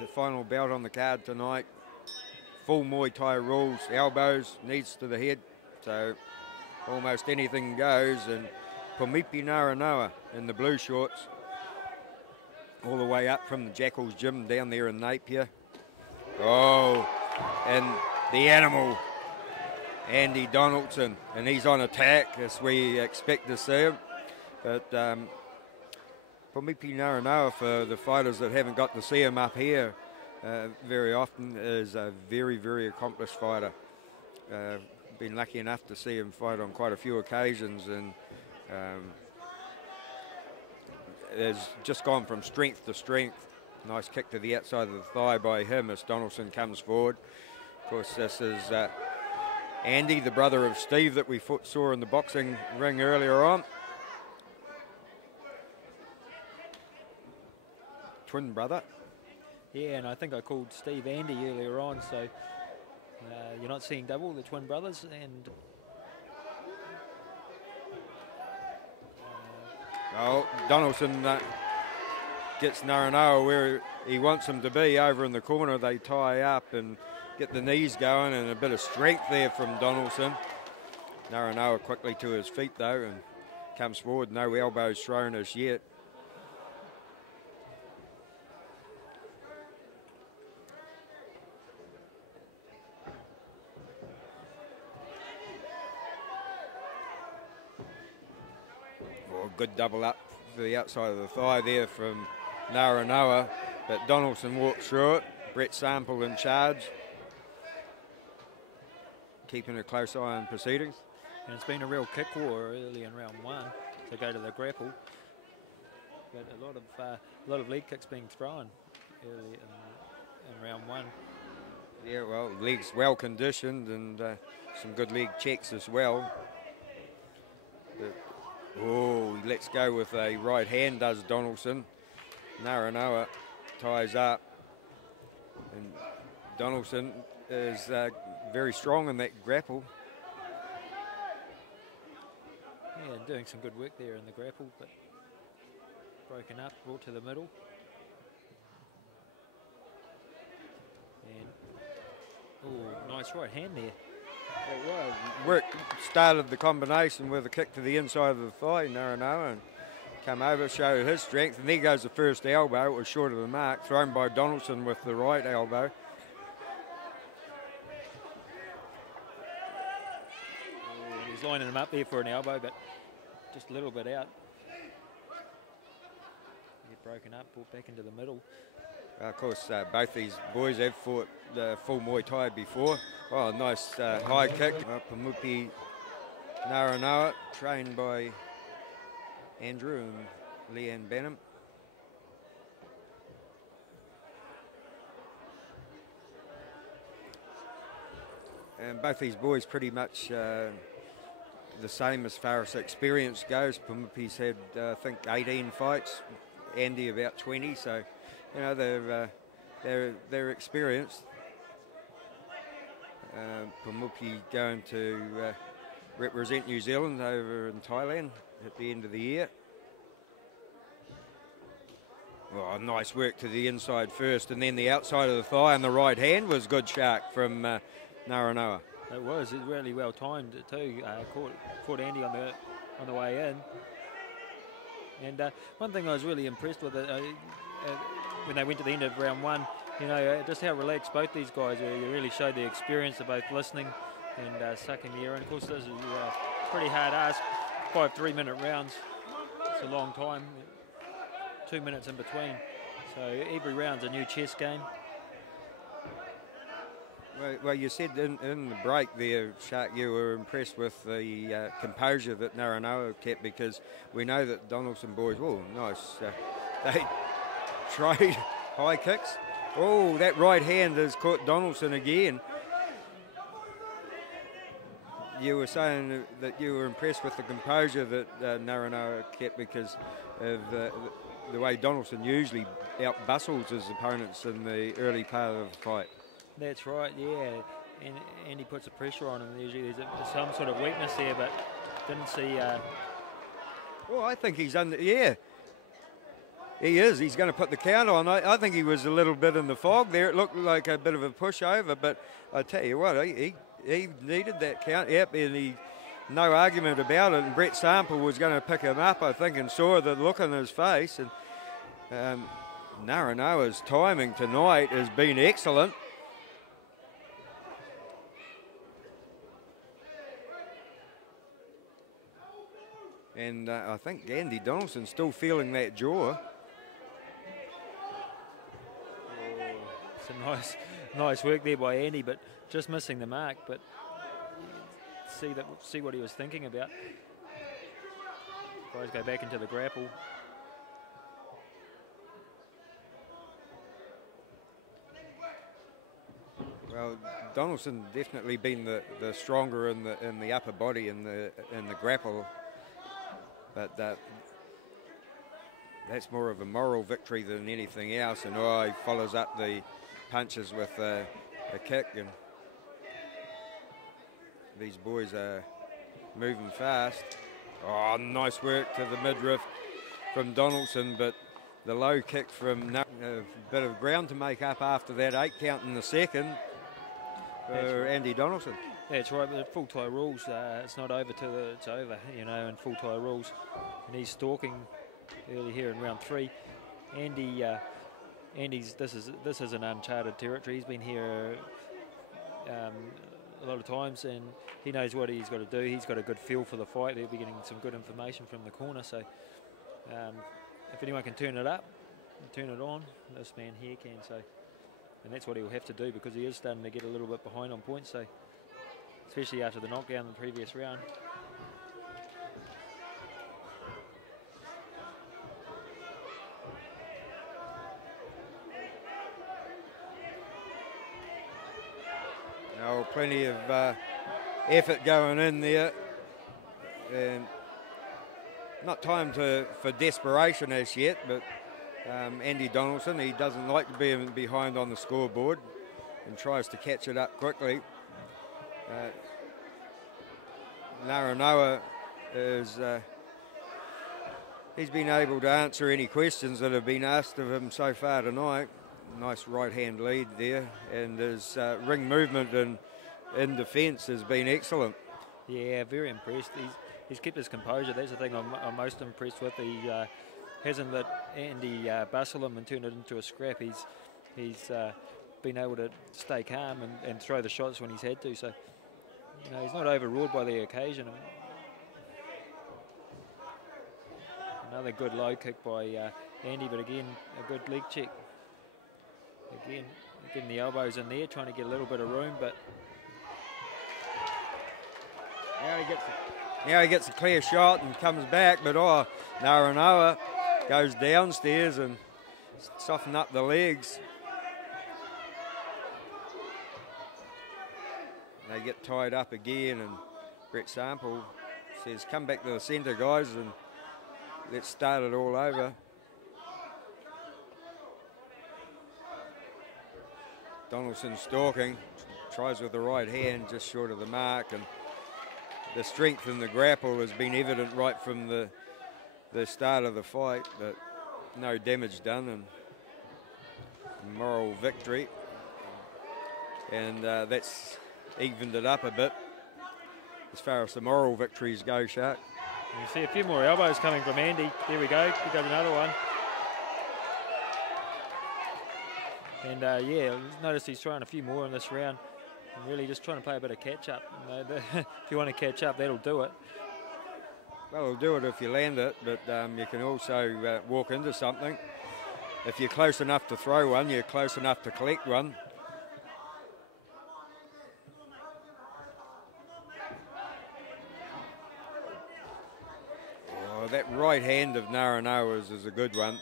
the final bout on the card tonight. Full Muay Thai rules, elbows, knees to the head, so almost anything goes. And Pumipi Ngaronoa in the blue shorts, all the way up from the Jackals gym down there in Napier. Oh, and the animal, Andy Donaldson, and he's on attack as we expect to see him. But Pumipi Ngaronoa, for the fighters that haven't got to see him up here very often, is a very, very accomplished fighter. Been lucky enough to see him fight on quite a few occasions, and has just gone from strength to strength. Nice kick to the outside of the thigh by him as Donaldson comes forward. Of course, this is Andy, the brother of Steve that we saw in the boxing ring earlier on. Twin brother. Yeah, and I think I called Steve Andy earlier on, so you're not seeing double, the twin brothers. And Donaldson gets Ngaronoa where he wants him to be, over in the corner. They tie up and get the knees going, and a bit of strength there from Donaldson. Ngaronoa quickly to his feet though and comes forward. No elbows thrown as yet. Good double up for the outside of the thigh there from Ngaronoa, but Donaldson walked through it. Brett Sample in charge, keeping a close eye on proceedings. And it's been a real kick war early in round one to go to the grapple, but a lot of leg kicks being thrown early in round one. Yeah, well, legs well conditioned and some good leg checks as well. Oh, he lets go with a right hand, does Donaldson. Ngaronoa ties up. And Donaldson is very strong in that grapple. Yeah, and doing some good work there in the grapple, but broken up, brought to the middle. And, oh, nice right hand there. Work started the combination with a kick to the inside of the thigh, Ngaronoa, and come over, show his strength, and there goes the first elbow. It was short of the mark, thrown by Donaldson with the right elbow. He's lining him up there for an elbow, but just a little bit out. Get broken up, brought back into the middle. Of course, both these boys have fought full Muay Thai before. Oh, nice high kick. Pumipi Ngaronoa, trained by Andrew and Leanne Benham. And both these boys pretty much the same as far as experience goes. Pumipi's had, I think, 18 fights. Andy about 20, so you know they're experienced. Pumipi going to represent New Zealand over in Thailand at the end of the year. Oh, nice work to the inside first, and then the outside of the thigh and the right hand was good shark from Ngaronoa. It was really well timed too. Caught Andy on the way in. And one thing I was really impressed with when they went to the end of round one, you know, just how relaxed both these guys were. You really showed the experience of both listening and sucking the air. And of course, this is a pretty hard ask. 5 3-minute rounds. It's a long time. 2 minutes in between. So every round's a new chess game. Well, you said in the break there, Shark, you were impressed with the composure that Ngaronoa kept, because we know that Donaldson boys, oh, nice, they trade high kicks. Oh, that right hand has caught Donaldson again. You were saying that you were impressed with the composure that Ngaronoa kept because of the way Donaldson usually out-bustles his opponents in the early part of the fight. That's right, yeah. And he puts the pressure on him. Usually there's some sort of weakness there, but didn't see... Well, I think he's under... Yeah. He is. He's going to put the count on. I think he was a little bit in the fog there. It looked like a bit of a pushover, but I tell you what, he needed that count. Yep, and no argument about it. And Brett Sample was going to pick him up, I think, and saw the look on his face. And Ngaronoa's timing tonight has been excellent. And I think Andy Donaldson's still feeling that jaw. Nice work there by Andy, but just missing the mark. But see what he was thinking about. Guys go back into the grapple. Well, Donaldson definitely been the stronger in the upper body in the grapple, but that's more of a moral victory than anything else. And he follows up the punches with a kick, and these boys are moving fast. Oh, nice work to the midriff from Donaldson, but the low kick from a bit of ground to make up after that 8 count in the second for Andy Donaldson. That's right, but full tie rules, it's not over till it's over, you know, in full tie rules. And he's stalking early here in round 3. Andy's this is an uncharted territory. He's been here a lot of times, and he knows what he's got to do. He's got a good feel for the fight. They'll be getting some good information from the corner. So if anyone can turn it up, turn it on, this man here can. So, and that's what he'll have to do, because he is starting to get a little bit behind on points. So, especially after the knockdown in the previous round. Oh, plenty of effort going in there, and not time for desperation as yet, but Andy Donaldson, he doesn't like to be behind on the scoreboard and tries to catch it up quickly. Ngaronoa is he's been able to answer any questions that have been asked of him so far tonight. Nice right hand lead there, and his ring movement in defence has been excellent. Yeah, very impressed. He's kept his composure. That's the thing I'm most impressed with. He hasn't let Andy bustle him and turn it into a scrap. He's been able to stay calm and throw the shots when he's had to. So, you know, he's not overawed by the occasion. Another good low kick by Andy, but again, a good leg check. Again, getting the elbows in there, trying to get a little bit of room, but now he gets a clear shot and comes back, but Ngaronoa goes downstairs and soften up the legs. They get tied up again, and Brett Sample says, come back to the centre, guys, and let's start it all over. Donaldson stalking, tries with the right hand, just short of the mark, and the strength in the grapple has been evident right from the start of the fight, but no damage done, and moral victory. And that's evened it up a bit as far as the moral victories go, Shark. You see a few more elbows coming from Andy. There we go, he got another one. And yeah, notice he's trying a few more in this round, and really just trying to play a bit of catch-up. You know, if you want to catch up, that'll do it. Well, it'll do it if you land it, but you can also walk into something. If you're close enough to throw one, you're close enough to collect one. Oh, that right hand of Ngaronoa's is a good one.